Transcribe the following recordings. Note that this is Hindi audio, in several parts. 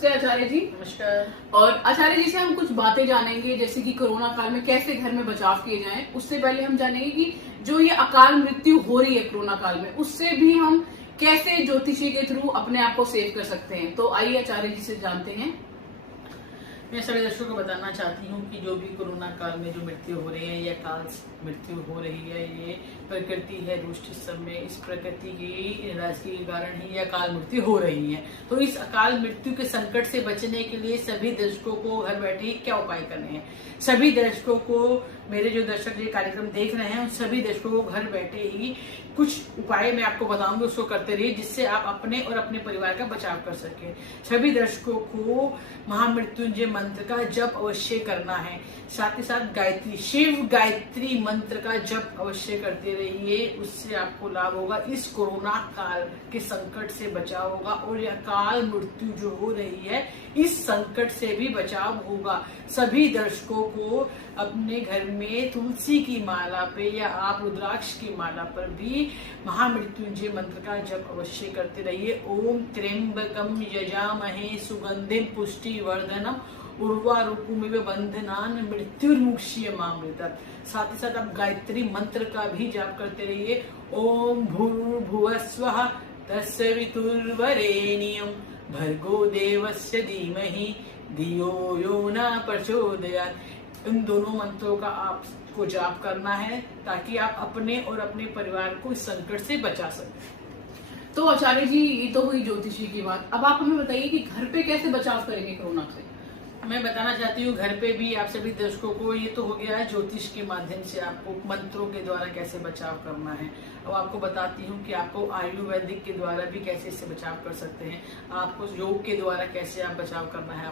नमस्ते आचार्य जी। नमस्कार। और आचार्य जी से हम कुछ बातें जानेंगे, जैसे कि कोरोना काल में कैसे घर में बचाव किए जाएं। उससे पहले हम जानेंगे कि जो ये अकाल मृत्यु हो रही है कोरोना काल में, उससे भी हम कैसे ज्योतिषी के थ्रू अपने आप को सेव कर सकते हैं। तो आइए आचार्य जी से जानते हैं। मैं सभी दर्शकों को बताना चाहती हूँ कि जो भी कोरोना काल में जो मृत्यु हो रही है या काल मृत्यु हो रही है, ये प्रकृति है दुष्ट समय। इस प्रकृति की नाराजगी के कारण ही यह अकाल मृत्यु हो रही है। तो इस अकाल मृत्यु के संकट से बचने के लिए सभी दर्शकों को घर बैठे ही क्या उपाय करने हैं। सभी दर्शकों को, मेरे जो दर्शक ये कार्यक्रम देख रहे हैं, उन सभी दर्शकों को घर बैठे ही कुछ उपाय मैं आपको बताऊंगी, उसको करते रहिए, जिससे आप अपने और अपने परिवार का बचाव कर सके। सभी दर्शकों को महामृत्युंजय मंत्र का जप अवश्य करना है। साथ ही साथ गायत्री, शिव गायत्री मंत्र का जप अवश्य करते रहिए, उससे आपको लाभ होगा। इस कोरोना काल के संकट से बचाव होगा और यह काल मृत्यु जो हो रही है, इस संकट से भी बचाव होगा। सभी दर्शकों को अपने घर में तुलसी की माला पे या आप रुद्राक्ष की माला पर भी महामृत्युंजय मंत्र का जप अवश्य करते रहिए। ओम त्र्यंबकम यजामहे सुगंधिम पुष्टिवर्धनम उर्वारुकमिव बंधनान मृत्युर्मुक्षीयमामृतम्। साथ ही साथ आप गायत्री मंत्र का भी जाप करते रहिए। ओम भूर्भुवस्वः तत्सवितुर्वरेण्यं भर्गो देवस्य धीमहि धियो यो न प्रचोदयात्। इन दोनों मंत्रों का आपको जाप करना है ताकि आप अपने और अपने परिवार को इस संकट से बचा सकें। तो आचार्य जी, ये तो हुई ज्योतिषी की बात। अब आप हमें बताइए कि घर पे कैसे बचाव करेंगे कोरोना से। मैं बताना चाहती हूँ घर पे भी आप सभी दर्शकों को, ये तो हो गया है ज्योतिष के माध्यम से आपको मंत्रों के द्वारा कैसे बचाव करना है। अब आपको बताती हूँ कि आपको आयुर्वेदिक के द्वारा भी कैसे इससे बचाव कर सकते हैं। आपको योग के द्वारा कैसे आप बचाव करना है।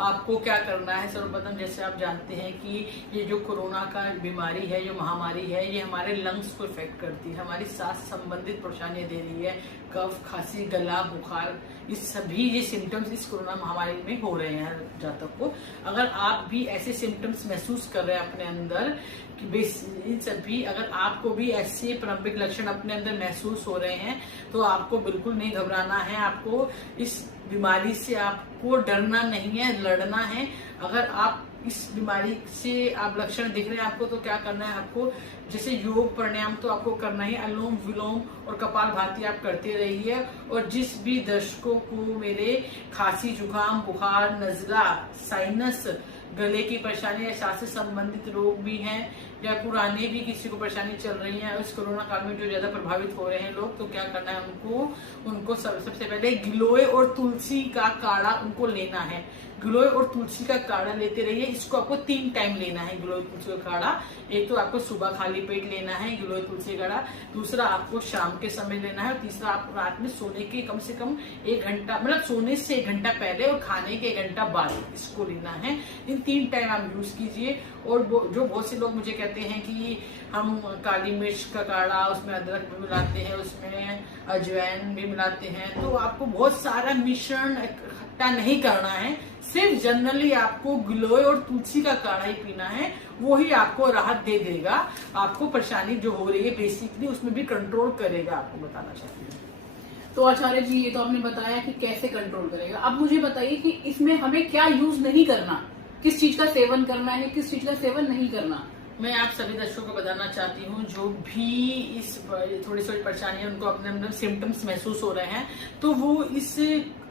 आपको क्या करना है। सर्वप्रथम, जैसे आप जानते हैं कि ये जो कोरोना का बीमारी है, जो महामारी है, ये हमारे लंग्स को इफेक्ट करती है, हमारी सांस संबंधित परेशानियां दे रही है। कफ, खांसी, गला, बुखार, इस सभी ये सिम्टम्स इस कोरोना महामारी में हो रहे हैं जातक को। अगर आप भी ऐसे सिम्टम्स महसूस कर रहे हैं अपने अंदर कि इन सभी, अगर आपको भी ऐसे प्रारंभिक लक्षण अपने अंदर महसूस हो रहे हैं, तो आपको बिल्कुल नहीं घबराना है। आपको इस बीमारी से आपको डरना नहीं है, लड़ना है। अगर आप इस बीमारी से आप लक्षण दिख रहे हैं आपको, तो क्या करना है आपको, जैसे योग प्राणायाम तो आपको करना ही, अनुलोम विलोम और कपालभाति आप करते रहिए। और जिस भी दर्शकों को मेरे खांसी, जुकाम, बुखार, नजला, साइनस, गले की परेशानी या सांस से संबंधित रोग भी हैं, या पुराने भी किसी को परेशानी चल रही है, इस कोरोना काल में जो ज्यादा प्रभावित हो रहे हैं लोग, तो क्या करना है उनको सबसे पहले गिलोय और तुलसी का काढ़ा उनको लेना है। गिलोय और तुलसी का काढ़ा लेते रहिए। इसको आपको 3 टाइम लेना है गिलोय तुलसी का काढ़ा। एक तो आपको सुबह खाली पेट लेना है गिलोय तुलसी का काढ़ा, दूसरा आपको शाम के समय लेना है, और तीसरा आप रात में सोने के कम से कम 1 घंटा, मतलब सोने से 1 घंटा पहले और खाने के 1 घंटा बाद इसको लेना है। इन 3 टाइम आप यूज कीजिए। और जो बहुत से लोग मुझे कहते हैं कि हम काली मिर्च का काढ़ा, उसमें अदरक भी मिलाते हैं, उसमें अजवाइन भी मिलाते हैं, तो आपको बहुत सारा मिश्रण इकट्ठा नहीं करना है। सिर्फ जनरली आपको गिलोय और तुलसी का काढ़ा ही पीना है, वो ही आपको राहत दे देगा। आपको परेशानी जो हो रही है बेसिकली उसमें भी कंट्रोल करेगा, आपको बताना चाहती हूँ। तो आचार्य जी, ये तो आपने बताया कि कैसे कंट्रोल करेगा। अब मुझे बताइए कि इसमें हमें क्या यूज नहीं करना, किस चीज का सेवन करना है, किस चीज का सेवन नहीं करना। मैं आप सभी दर्शकों को बताना चाहती हूँ, जो भी इस थोड़ी परेशानी है, उनको अपने अंदर सिम्टम्स महसूस हो रहे हैं, तो वो इस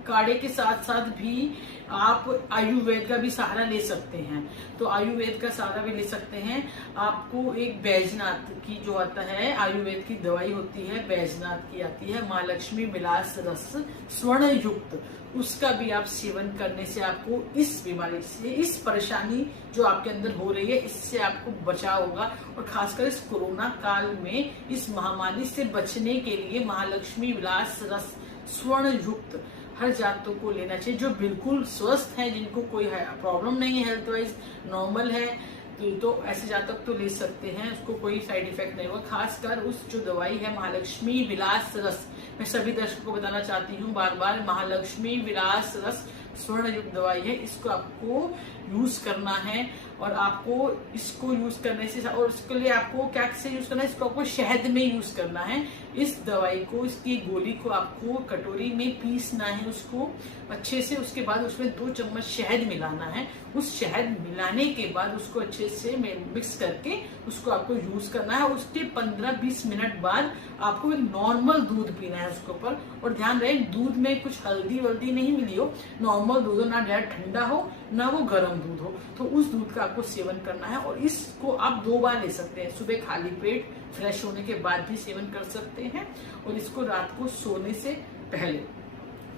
काढ़े के साथ साथ भी आप आयुर्वेद का भी सहारा ले सकते हैं। तो आयुर्वेद का सहारा भी ले सकते हैं। आपको एक बैजनाथ की जो आता है, आयुर्वेद की दवाई होती है, बैजनाथ की आती है, महालक्ष्मी विलास रस स्वर्ण युक्त, उसका भी आप सेवन करने से आपको इस बीमारी से, इस परेशानी जो आपके अंदर हो रही है, इससे आपको बचाव होगा। और खासकर इस कोरोना काल में इस महामारी से बचने के लिए महालक्ष्मी विलास रस स्वर्ण युक्त हर जातकों को लेना चाहिए, जो बिल्कुल स्वस्थ हैं, जिनको कोई प्रॉब्लम नहीं है, हेल्थ वाइज नॉर्मल है, तो ऐसे जातक तो ले सकते हैं, उसको कोई साइड इफेक्ट नहीं होगा। खासकर उस जो दवाई है महालक्ष्मी विलास रस, मैं सभी दर्शकों को बताना चाहती हूँ बार बार, महालक्ष्मी विलास रस स्वर्ण युक्त दवाई है, इसको आपको यूज करना है। और आपको इसको यूज करने से, और इसके लिए आपको क्या से यूज करना है, इसको आपको शहद में यूज करना है। इस दवाई को, इसकी गोली को आपको कटोरी में पीसना है उसको अच्छे से, उसके बाद उसमें 2 चम्मच शहद मिलाना है। उस शहद मिलाने के बाद उसको अच्छे से मिक्स करके उसको आपको यूज करना है। उसके 15-20 मिनट बाद आपको एक नॉर्मल दूध पीना है उसके ऊपर। और ध्यान रहे, दूध में कुछ हल्दी वल्दी नहीं मिली हो, नॉर्मल दूध हो, ना डायरेक्ट ठंडा हो ना वो गर्म दूध हो, तो उस दूध का आपको सेवन करना है। और इसको आप 2 बार ले सकते हैं, सुबह खाली पेट फ्रेश होने के बाद भी सेवन कर सकते हैं, और इसको रात को सोने से पहले,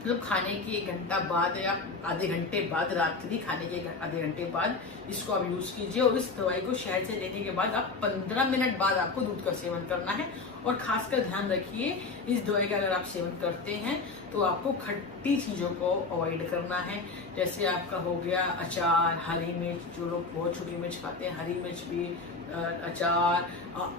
मतलब खाने के 1 घंटा बाद या आधे घंटे बाद, रात्रि खाने के आधे घंटे बाद इसको आप यूज कीजिए। और इस दवाई को शहद से लेने के बाद आप 15 मिनट बाद आपको दूध का सेवन करना है। और खासकर ध्यान रखिए, इस दवाई का अगर आप सेवन करते हैं तो आपको खट्टी चीजों को अवॉइड करना है। जैसे आपका हो गया अचार, हरी मिर्च, जो लोग बहुत छोटी मिर्च खाते हैं, हरी मिर्च भी, अचार,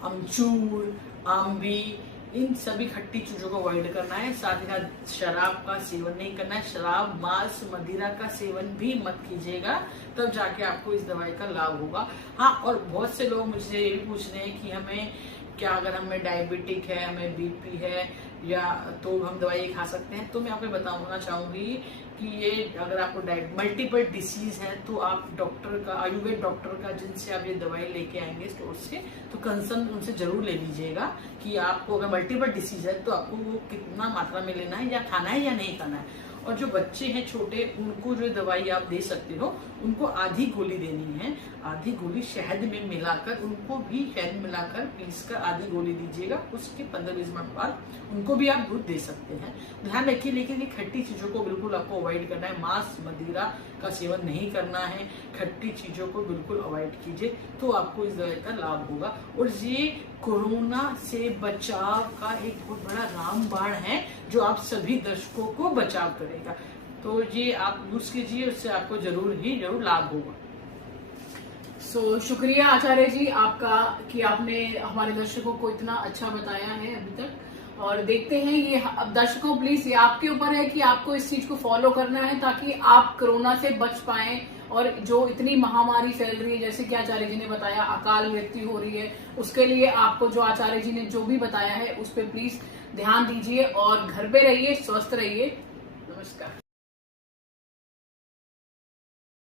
अमचूर, आम्बी, इन सभी खट्टी चीजों को अवॉइड करना है। साथ ही साथ शराब का सेवन नहीं करना है। शराब, मांस, मदिरा का सेवन भी मत कीजिएगा, तब जाके आपको इस दवाई का लाभ होगा। हाँ, और बहुत से लोग मुझसे ये भी पूछ रहे हैं कि हमें क्या, अगर हमें डायबिटिक है, हमें बीपी है, या तो हम दवाई खा सकते हैं। तो मैं आपको बताना चाहूंगी कि ये, अगर आपको मल्टीपल डिसीज है तो आप डॉक्टर का, आयुर्वेद डॉक्टर का, जिनसे आप ये दवाई लेके आएंगे स्टोर से, तो कंसर्न उनसे जरूर ले लीजिएगा कि आपको अगर मल्टीपल डिसीज है तो आपको वो कितना मात्रा में लेना है, या खाना है या नहीं खाना है। और जो बच्चे हैं छोटे, उनको जो दवाई आप दे सकते हो, उनको आधी गोली देनी है, आधी गोली शहद में मिलाकर, उनको भी शहद में मिलाकर पीसकर आधी गोली दीजिएगा। उसके 15-20 मिनट बाद उनको भी आप दूध दे सकते हैं। ध्यान रखिए लेकिन ये खट्टी चीजों को बिल्कुल आपको अवॉइड करना है। मांस, मदिरा का सेवन नहीं करना है, खट्टी चीजों को बिल्कुल अवॉइड कीजिए, तो आपको इस दवाई का लाभ होगा। और ये कोरोना से बचाव का एक बहुत बड़ा रामबाण है, जो आप सभी दर्शकों को बचाव करेगा। तो ये आप यूज कीजिए, उससे आपको जरूर लाभ होगा। शुक्रिया आचार्य जी आपका कि आपने हमारे दर्शकों को इतना अच्छा बताया है अभी तक। और देखते हैं ये, अब दर्शकों प्लीज ये आपके ऊपर है कि आपको इस चीज को फॉलो करना है, ताकि आप कोरोना से बच पाएं। और जो इतनी महामारी फैल रही है, जैसे कि आचार्य जी ने बताया, अकाल मृत्यु हो रही है, उसके लिए आपको जो आचार्य जी ने जो भी बताया है उस पर प्लीज ध्यान दीजिए और घर पे रहिए, स्वस्थ रहिए। नमस्कार।